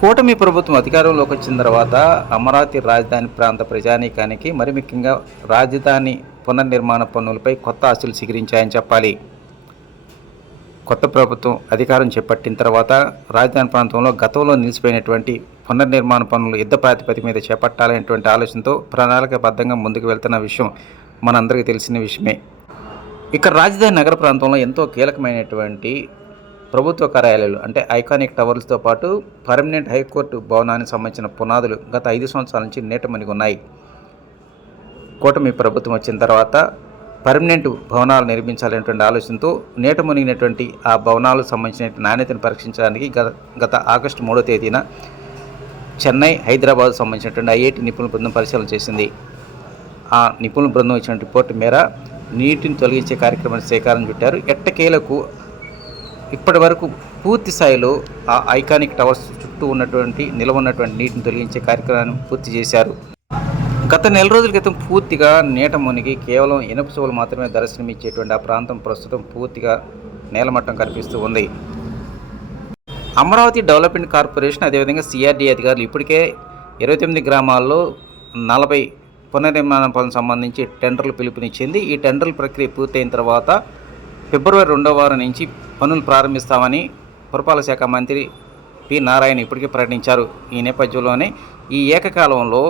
కూటమి ప్రభుత్వం అధికారంలోకి వచ్చిన తర్వాత అమరావతి రాజధాని ప్రాంత ప్రజానీకానికి మరి ముఖ్యంగా రాజధాని పునర్నిర్మాణ పనులపై కొత్త ఆశలు చిగురించాయని చెప్పాలి. కొత్త ప్రభుత్వం అధికారం చేపట్టిన తర్వాత రాజధాని ప్రాంతంలో గతంలో నిలిచిపోయినటువంటి పునర్నిర్మాణ పనులు యుద్ధ ప్రాతిపదిక మీద చేపట్టాలనేటువంటి ఆలోచనతో ప్రణాళికాబద్ధంగా ముందుకు వెళ్తున్న విషయం మనందరికీ తెలిసిన విషయమే. ఇక్కడ రాజధాని నగర ప్రాంతంలో ఎంతో కీలకమైనటువంటి ప్రభుత్వ కార్యాలయాలు అంటే ఐకానిక్ టవర్లతో పాటు పర్మనెంట్ హైకోర్టు భవనానికి సంబంధించిన పునాదులు గత 5 సంవత్సరాల నుంచి నీట మునిగి ఉన్నాయి. కూటమి ప్రభుత్వం వచ్చిన తర్వాత పర్మనెంట్ భవనాలు నిర్మించాలనేటువంటి ఆలోచనతో నీట మునిగినటువంటి ఆ భవనాలకు సంబంధించిన నాణ్యతను పరీక్షించడానికి గత ఆగస్టు 3వ తేదీన చెన్నై, హైదరాబాద్ సంబంధించినటువంటి ఐఐటి నిపుణుల బృందం పరిశీలన చేసింది. ఆ నిపుణుల బృందం ఇచ్చిన రిపోర్టు మేర నీటిని తొలగించే కార్యక్రమాన్ని శ్రీకారం చుట్టారు. ఎట్టకేలకు ఇప్పటి వరకు పూర్తి స్థాయిలో ఆ ఐకానిక్ టవర్స్ చుట్టూ నిల్వ ఉన్నటువంటి నీటిని తొలగించే కార్యక్రమాన్ని పూర్తి చేశారు. గత నెల రోజుల క్రితం పూర్తిగా నీట మునిగి కేవలం ఇనుప చెవులు మాత్రమే దర్శనమిచ్చేటువంటి ఆ ప్రాంతం ప్రస్తుతం పూర్తిగా నేలమట్టం కనిపిస్తూ ఉంది. అమరావతి డెవలప్మెంట్ కార్పొరేషన్ అదేవిధంగా సిఆర్డీ అధికారులు ఇప్పటికే 29 గ్రామాల్లో 40 పునర్నిర్మాణ పనులకు సంబంధించి టెండర్లు పిలుపునిచ్చింది. ఈ టెండర్ల ప్రక్రియ పూర్తయిన తర్వాత ఫిబ్రవరి 2వ వారం నుంచి పనులు ప్రారంభిస్తామని పురపాలక శాఖ మంత్రి పి నారాయణ ఇప్పటికే ప్రకటించారు. ఈ నేపథ్యంలోనే ఈ ఏకకాలంలో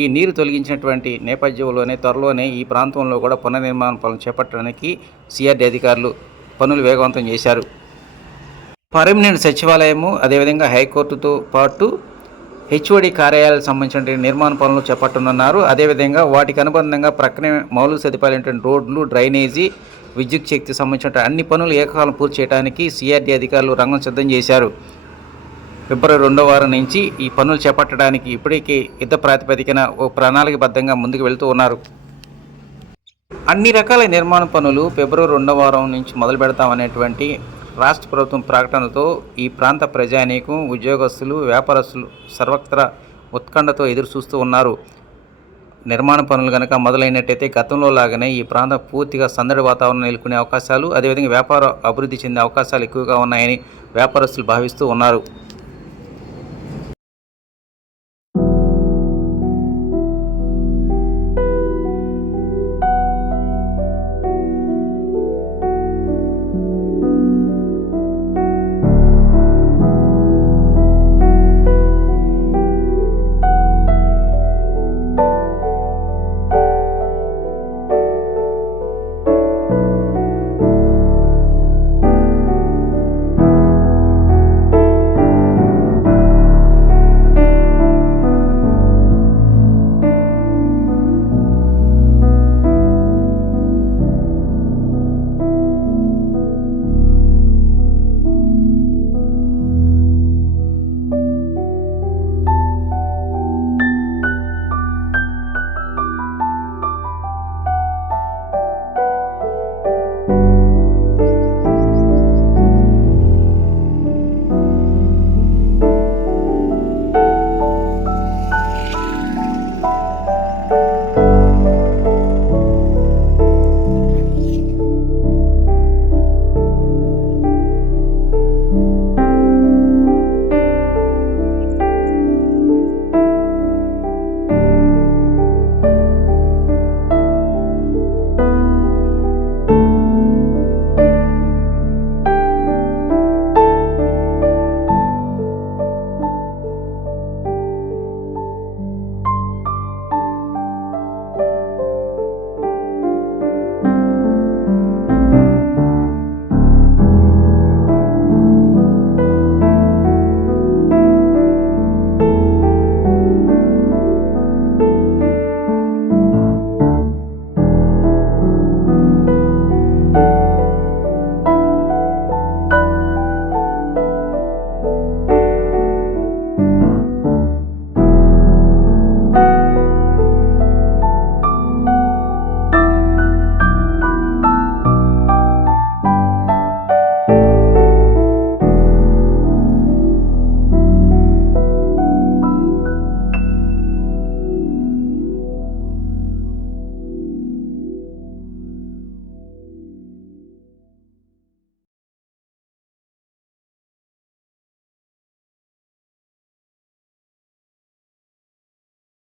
ఈ నీరు తొలగించినటువంటి నేపథ్యంలోనే త్వరలోనే ఈ ప్రాంతంలో కూడా పునర్నిర్మాణ పనులు చేపట్టడానికి సిఆర్డీ అధికారులు పనులు వేగవంతం చేశారు. పర్మనెంట్ సచివాలయము అదేవిధంగా హైకోర్టుతో పాటు హెచ్ఓడి కార్యాలయాలకు సంబంధించిన నిర్మాణ పనులు చేపట్టనున్నారు. అదేవిధంగా వాటికి అనుబంధంగా ప్రక్కనే మౌలిక సదుపాయాలైనటువంటి రోడ్లు, డ్రైనేజీ, విద్యుత్ శక్తికి సంబంధించిన అన్ని పనులు ఏకకాలం పూర్తి చేయడానికి సిఆర్డీ అధికారులు రంగం సిద్ధం చేశారు. ఫిబ్రవరి 2వ వారం నుంచి ఈ పనులు చేపట్టడానికి ఇప్పటికే యుద్ధ ప్రాతిపదికన ఓ ప్రణాళికబద్ధంగా ముందుకు వెళ్తూ ఉన్నారు. అన్ని రకాల నిర్మాణ పనులు ఫిబ్రవరి 2వ వారం నుంచి మొదలు పెడతామనేటువంటి రాష్ట్ర ప్రభుత్వం ప్రకటనతో ఈ ప్రాంత ప్రజానీకం, ఉద్యోగస్తులు, వ్యాపారస్తులు సర్వత్రా ఉత్కంఠతో ఎదురు చూస్తూ ఉన్నారు. నిర్మాణ పనులు కనుక మొదలైనట్టయితే గతంలో లాగానే ఈ ప్రాంతం పూర్తిగా సందడి వాతావరణం నెలకొనే అవకాశాలు, అదేవిధంగా వ్యాపార అభివృద్ధి చెందే అవకాశాలు ఎక్కువగా ఉన్నాయని వ్యాపారస్తులు భావిస్తూ ఉన్నారు.